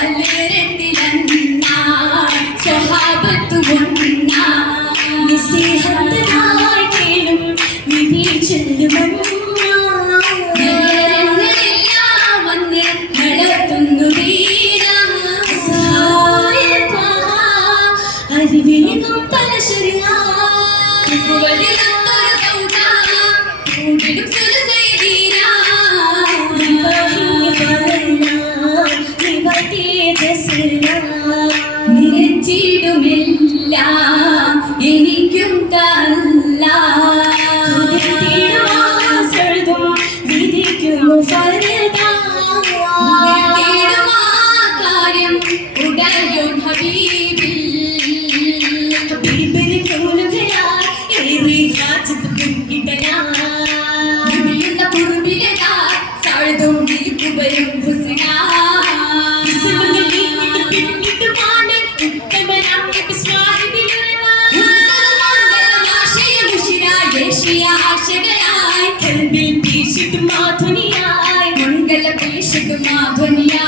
Honey. ഉടയും ഹബീബിൽ വിളിയുന്ന കുറുമ്പിലതാ സഴുതും വിളിക്കുകയും ഹുസ്നാ. ഉന്നതമംഗലമാശയ മുഷിര യേശിയ ആശകളായി മംഗല പേശിട്ടു മാധുനിയായി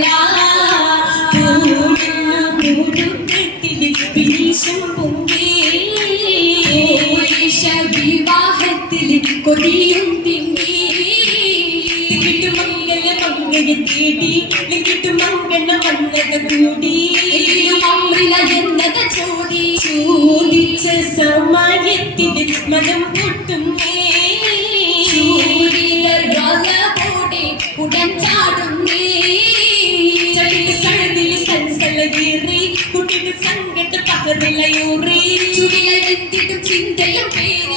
കൊടിയും തിങ്ങി മംഗല മംഗല തേടി. വികിട്ട് മംഗള വന്നത് കൂടി. അമ്രില എന്നത് ചോദി ചോദിച്ച സമയത്തിൽ മനം പൊട്ടുന്നേ ഉടൻ ചാടുന്നേ സഴുതിൽ സൽസലകേറി കുട്ടിയുടെ സങ്കട പകറിലയൂറി ചുടിലെത്തിട്ടും ചിന്തയും പേരി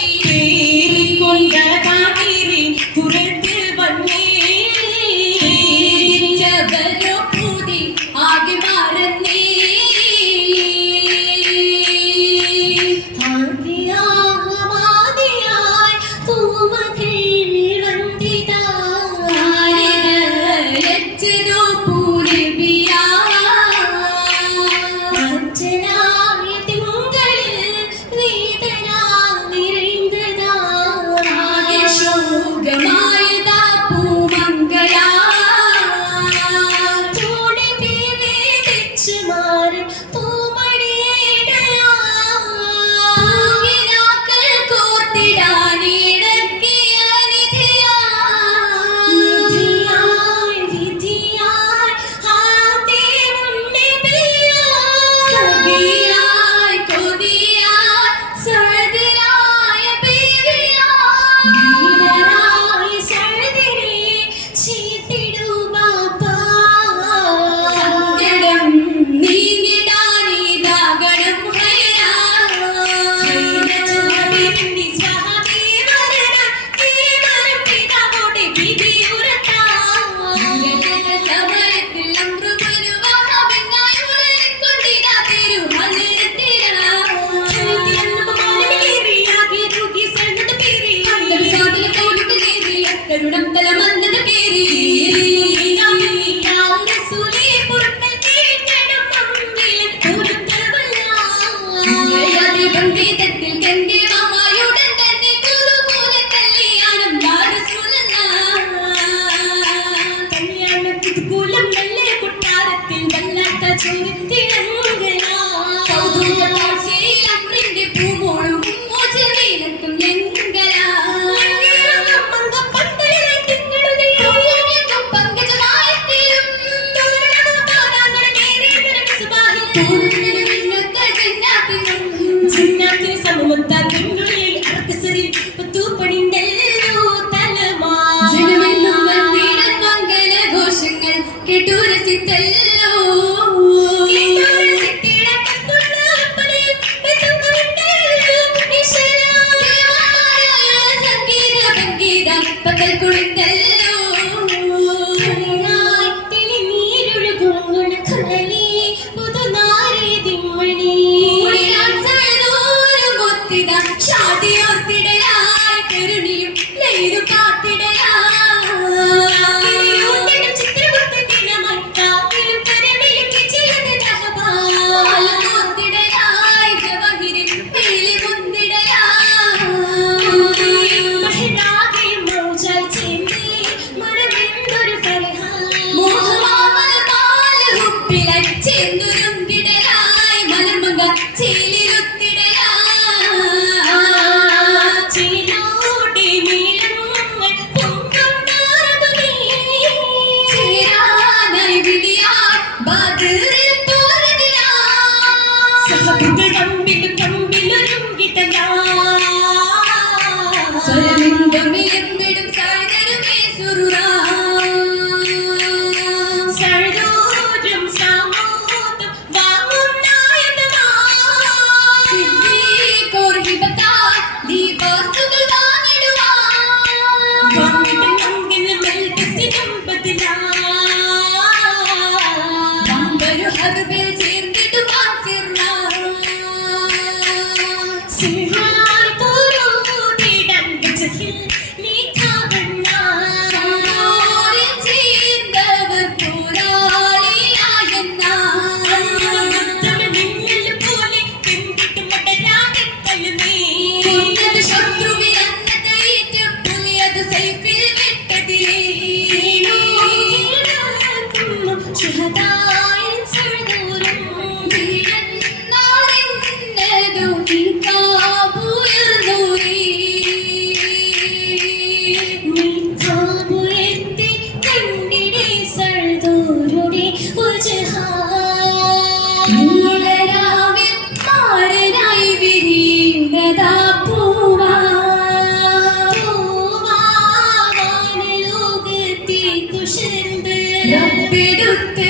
റബ്ബെടുത്ത്